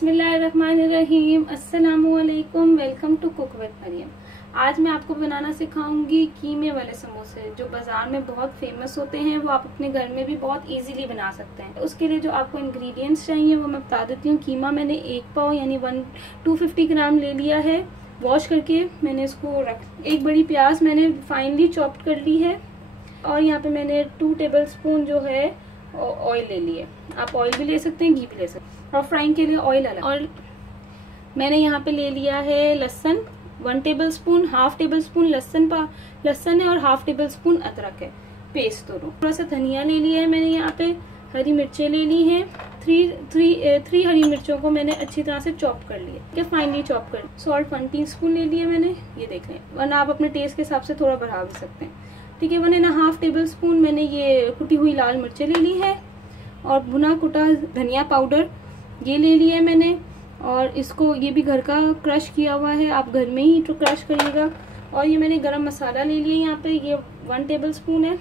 बिस्मिल्लाहिर्रहमानिर्रहीम। अस्सलामुअलैकुम। Welcome to cook with Mariam. आज मैं आपको बनाना सिखाऊंगी कीमे वाले समोसे, जो बाजार में बहुत फेमस होते हैं। वो आप अपने घर में भी बहुत इजीली बना सकते हैं। उसके लिए जो आपको इंग्रेडिएंट्स चाहिए वो मैं बता देती हूँ। कीमा मैंने 1 पाव यानी 250 ग्राम ले लिया है। वॉश करके मैंने इसको एक बड़ी प्याज मैंने फाइनली चॉप्ड कर ली है। और यहाँ पे मैंने 2 टेबलस्पून जो है ऑयल ले लिए। आप ऑयल भी ले सकते हैं, घी भी ले सकते हैं, और फ्राइंग के लिए ऑयल अलग। और मैंने यहाँ पे ले लिया है लहसुन 1 टेबलस्पून, हाफ टेबलस्पून लहसुन है और हाफ टेबलस्पून अदरक है, पेस्ट दोनों। थोड़ा सा धनिया ले लिया है मैंने। यहाँ पे हरी मिर्चें ले ली हैं। 3 हरी मिर्चों को मैंने अच्छी तरह से चॉप कर लिया, ठीक है, फाइनली चॉप कर। सॉल्ट 1 टीस्पून ले लिया मैंने, ये देख लें, वरना आप अपने टेस्ट के हिसाब से थोड़ा बढ़ा भी सकते हैं, ठीक है। 1.5 टेबलस्पून मैंने ये कुटी हुई लाल मिर्चें ले ली है। और भुना कुटा धनिया पाउडर ये ले लिया है मैंने। और इसको ये भी घर का क्रश किया हुआ है, आप घर में ही क्रश करिएगा। और ये मैंने गरम मसाला ले लिया, यहाँ पे ये 1 टेबलस्पून है।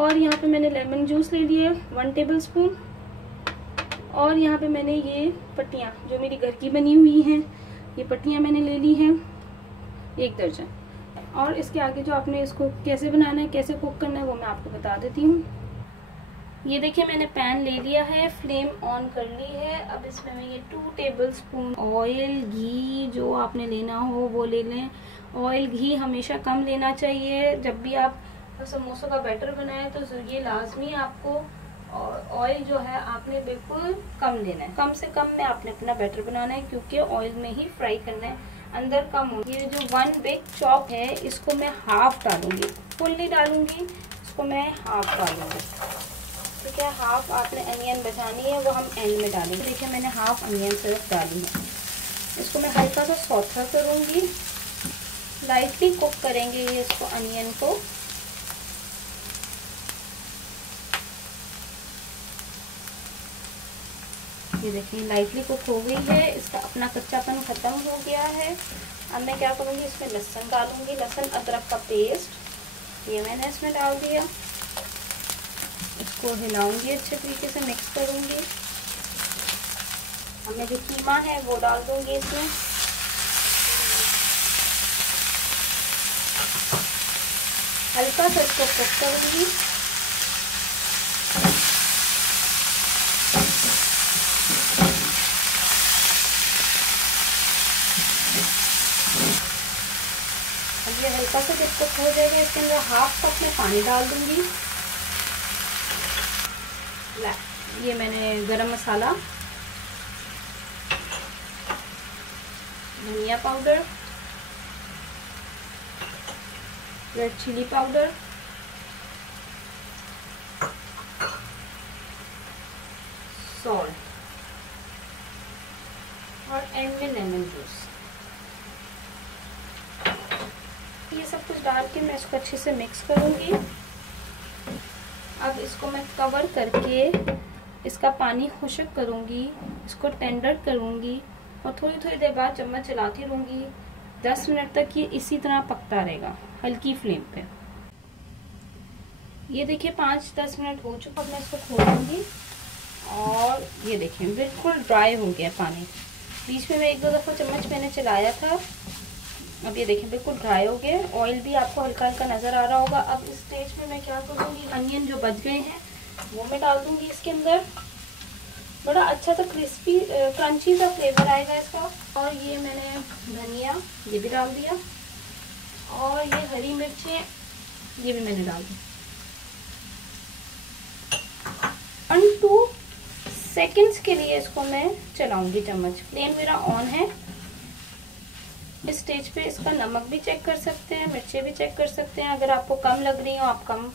और यहाँ पे मैंने लेमन जूस ले लिया है 1 टेबलस्पून। और यहाँ पे मैंने ये पट्टियाँ जो मेरी घर की बनी हुई हैं, ये पट्टियाँ मैंने ले ली हैं 1 दर्जन। और इसके आगे जो आपने इसको कैसे बनाना है, कैसे कुक करना है, वो मैं आपको बता देती हूँ। ये देखिए मैंने पैन ले लिया है, फ्लेम ऑन कर ली है। अब इसमें मैं ये 2 टेबलस्पून ऑयल, घी जो आपने लेना हो वो ले लें। ऑयल घी हमेशा कम लेना चाहिए। जब भी आप समोसों का बैटर बनाएं तो ये लाजमी आपको ऑयल जो है आपने बिल्कुल कम लेना है। कम से कम में आपने अपना बैटर बनाना है, क्योंकि ऑयल में ही फ्राई करना है, अंदर कम हो। ये जो 1 बिग चॉप है इसको मैं हाफ डालूंगी, फुल नहीं डालूंगी, इसको मैं हाफ डालूंगी, ठीक है। हाफ आपने अनियन बचानी है, वो हम एंड में डालेंगे। देखिए मैंने हाफ अनियन सिर्फ डाली है। इसको मैं हल्का सा सौथा करूंगी, लाइटली कुक करेंगे ये इसको, अनियन को। ये देखिए लाइटली कुक हो गई है, इसका अपना कच्चापन खत्म हो गया है। अब मैं क्या करूँगी, इसमें लहसुन डालूंगी, लहसुन अदरक का पेस्ट ये मैंने इसमें डाल दिया। इसको हिलाऊंगी, अच्छे तरीके से मिक्स करूंगी। अब मैं जो कीमा है वो डाल दूंगी इसमें। हल्का सा इसको कुक करूंगी। अब ये हल्का सा जब कुक हो जाएगा, इसके अंदर हाफ कप में पानी डाल दूंगी। ये मैंने गरम मसाला, धनिया powder, red chili powder, salt और एंड में लेमन जूस, ये सब कुछ डाल के मैं इसको अच्छे से मिक्स करूंगी। अब इसको मैं कवर करके इसका पानी खुश्क करूंगी, इसको टेंडर करूंगी और थोड़ी थोड़ी देर बाद चम्मच चलाती रहूंगी। 10 मिनट तक ये इसी तरह पकता रहेगा, हल्की फ्लेम पे। ये देखिए 5-10 मिनट हो चुका। अब मैं इसको खोलूंगी और ये देखिए बिल्कुल ड्राई हो गया पानी। बीच में मैं 1-2 दफ़ा चम्मच मैंने चलाया था। अब ये देखिए बिल्कुल ड्राई हो गया। ऑयल भी आपको हल्का हल्का नज़र आ रहा होगा। अब इस स्टेज में मैं क्या करूँगी, अनियन जो बच गए हैं वो मैं डाल दूँगी इसके अंदर। बड़ा अच्छा सा क्रिस्पी क्रंची सा फ्लेवर आएगा इसका। और ये मैंने धनिया ये भी डाल दिया, और ये हरी मिर्चें ये भी मैंने डाल दी। 1-2 सेकेंड्स के लिए इसको मैं चलाऊँगी चम्मच। फ्लेम मेरा ऑन है। इस स्टेज पे इसका नमक भी चेक कर सकते हैं, मिर्चें भी चेक कर सकते हैं। अगर आपको कम लग रही हो आप कम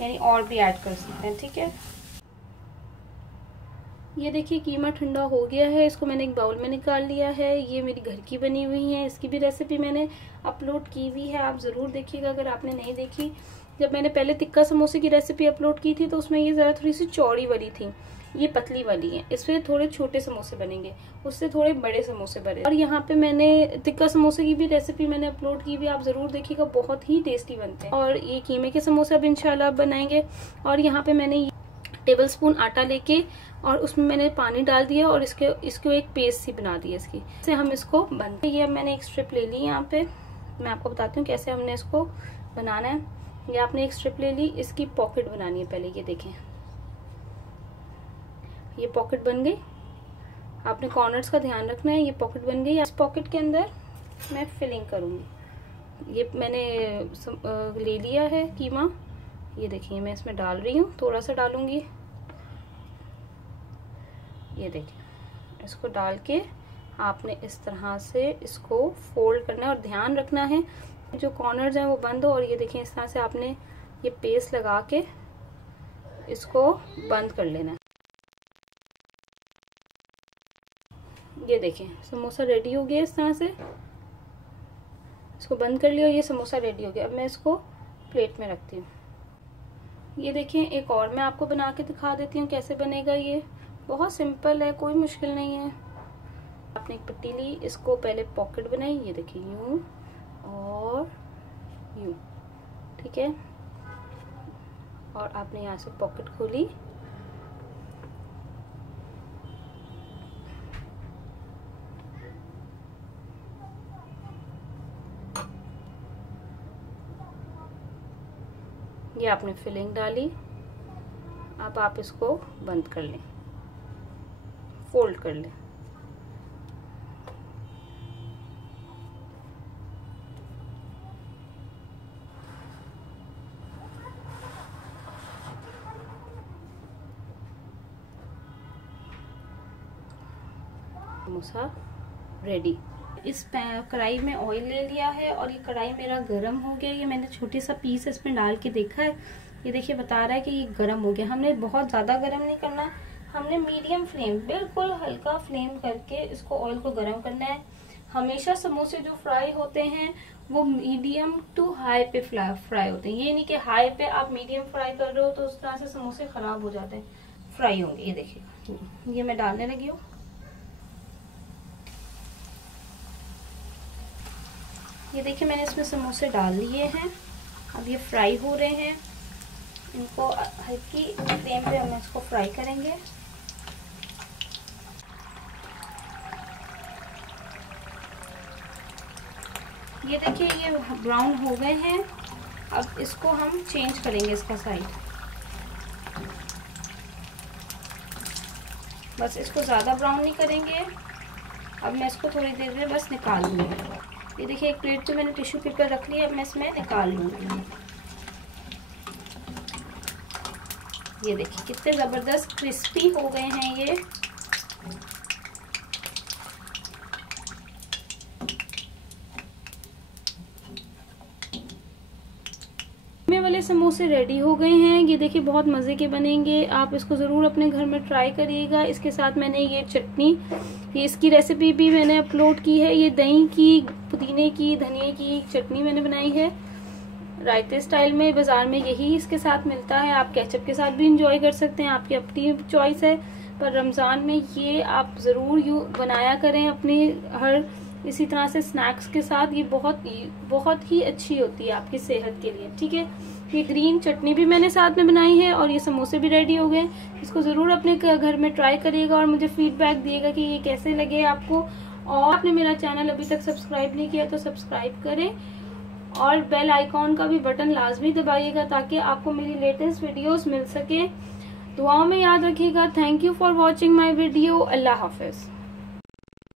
यानी और भी ऐड कर सकते हैं, ठीक है। ये देखिए कीमा ठंडा हो गया है, इसको मैंने एक बाउल में निकाल लिया है। ये मेरी घर की बनी हुई है, इसकी भी रेसिपी मैंने अपलोड की हुई है, आप ज़रूर देखिएगा अगर आपने नहीं देखी। जब मैंने पहले टिक्का समोसे की रेसिपी अपलोड की थी तो उसमें ये ज़रा थोड़ी सी चौड़ी वाली थी, ये पतली वाली है। इसमें थोड़े छोटे समोसे बनेंगे, उससे थोड़े बड़े समोसे बने। और यहाँ पे मैंने टिक्का समोसे की भी रेसिपी मैंने अपलोड की भी, आप जरूर देखिएगा, बहुत ही टेस्टी बनते हैं। और ये कीमे के समोसे अब इंशाल्लाह बनाएंगे। और यहाँ पे मैंने टेबलस्पून आटा लेके और उसमें मैंने पानी डाल दिया और इसको एक पेस्ट सी बना दी इसकी, से हम इसको बंद। ये अब मैंने एक स्ट्रिप ले ली यहाँ पे, मैं आपको बताती हूँ कैसे हमने इसको बनाना है। ये आपने एक स्ट्रिप ले ली, इसकी पॉकेट बनानी है पहले। ये देखें, ये पॉकेट बन गई। आपने कॉर्नर्स का ध्यान रखना है। ये पॉकेट बन गई। इस पॉकेट के अंदर मैं फिलिंग करूँगी। ये मैंने ले लिया है कीमा, ये देखिए मैं इसमें डाल रही हूँ, थोड़ा सा डालूंगी। ये देखिए, इसको डाल के आपने इस तरह से इसको फोल्ड करना है और ध्यान रखना है जो कॉर्नर्स हैं वो बंद हो। और ये देखिए इस तरह से आपने ये पेस्ट लगा के इसको बंद कर लेना है। ये देखिए समोसा रेडी हो गया। इस तरह से इसको बंद कर लिया और ये समोसा रेडी हो गया। अब मैं इसको प्लेट में रखती हूँ। ये देखिए एक और मैं आपको बना के दिखा देती हूँ कैसे बनेगा। ये बहुत सिंपल है, कोई मुश्किल नहीं है। आपने एक पट्टी ली, इसको पहले पॉकेट बनाई। ये देखिए यूं और यूं, ठीक है। और आपने यहाँ से पॉकेट खोली, ये आपने फिलिंग डाली। अब आप इसको बंद कर लें, फोल्ड कर लें। समोसा रेडी। इस कढ़ाई में ऑयल ले लिया है और ये कढ़ाई मेरा गरम हो गया। ये मैंने छोटी सा पीस इसमें डाल के देखा है, ये देखिए बता रहा है कि ये गरम हो गया। हमने बहुत ज्यादा गरम नहीं करना, हमने मीडियम फ्लेम, बिल्कुल हल्का फ्लेम करके इसको ऑयल को गरम करना है। हमेशा समोसे जो फ्राई होते हैं वो मीडियम टू हाई पे फ्राई होते हैं। ये नहीं कि हाई पे आप मीडियम फ्राई कर रहे हो तो उस तरह से समोसे खराब हो जाते हैं, फ्राई होंगे। ये देखिए ये मैं डालने लगी हूँ। ये देखिए मैंने इसमें समोसे डाल लिए हैं। अब ये फ्राई हो रहे हैं, इनको हल्की फ्लेम पे हम इसको फ्राई करेंगे। ये देखिए ये ब्राउन हो गए हैं। अब इसको हम चेंज करेंगे इसका साइड, बस इसको ज़्यादा ब्राउन नहीं करेंगे। अब मैं इसको थोड़ी देर में बस निकाल लूँगी। ये देखिए एक प्लेट पे मैंने टिश्यू पेपर रख लिया, अब मैं इसमें निकाल लूँगी। ये देखिए कितने ज़बरदस्त क्रिस्पी हो गए हैं ये। वाले समोसे रेडी हो गए हैं। ये देखिए बहुत मज़े के बनेंगे, आप इसको ज़रूर अपने घर में ट्राई करिएगा। इसके साथ मैंने ये चटनी, ये इसकी रेसिपी भी मैंने अपलोड की है। ये दही की, पुदीने की, धनिए की चटनी मैंने बनाई है रायते स्टाइल में। बाजार में यही इसके साथ मिलता है, आप केचप के साथ भी इंजॉय कर सकते हैं, आपकी अपनी चॉइस है। पर रमज़ान में ये आप ज़रूर बनाया करें अपनी हर इसी तरह से स्नैक्स के साथ। ये बहुत ही अच्छी होती है आपकी सेहत के लिए, ठीक है। ये ग्रीन चटनी भी मैंने साथ में बनाई है और ये समोसे भी रेडी हो गए। इसको ज़रूर अपने घर में ट्राई करिएगा और मुझे फीडबैक दिएगा कि ये कैसे लगे आपको। और आपने मेरा चैनल अभी तक सब्सक्राइब नहीं किया तो सब्सक्राइब करें और बेल आइकॉन का भी बटन लाजमी दबाइएगा ताकि आपको मेरी लेटेस्ट वीडियोस मिल सके। दुआओं में याद रखिएगा। Thank you for watching my video. Allah Hafiz.